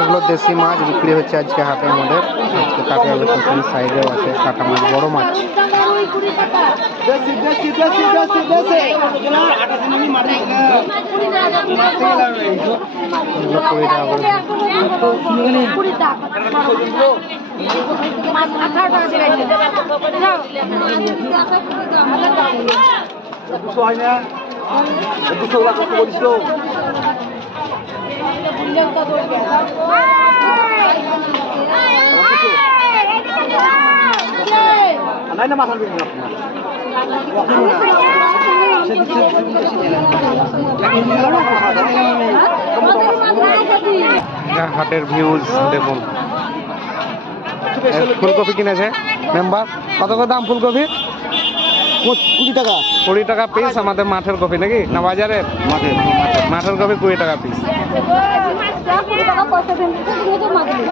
এগুলো দেশি মাছ বিক্রি হচ্ছে আজকে হাটে আমাদের। আজকে কাটা লোকেশন সাইডেও আছে কাটা মাছ, বড় মাছ। হাটের ভিউজ দেখুন। ফুলকপি কিনেছে মেম্বার, কত করে দাম ফুলকপি? 20 টাকা। 20 টাকা পিস। আমাদের মাঠের কপি নাকি না বাজারের? মাঠের কপি 20 টাকা পিস।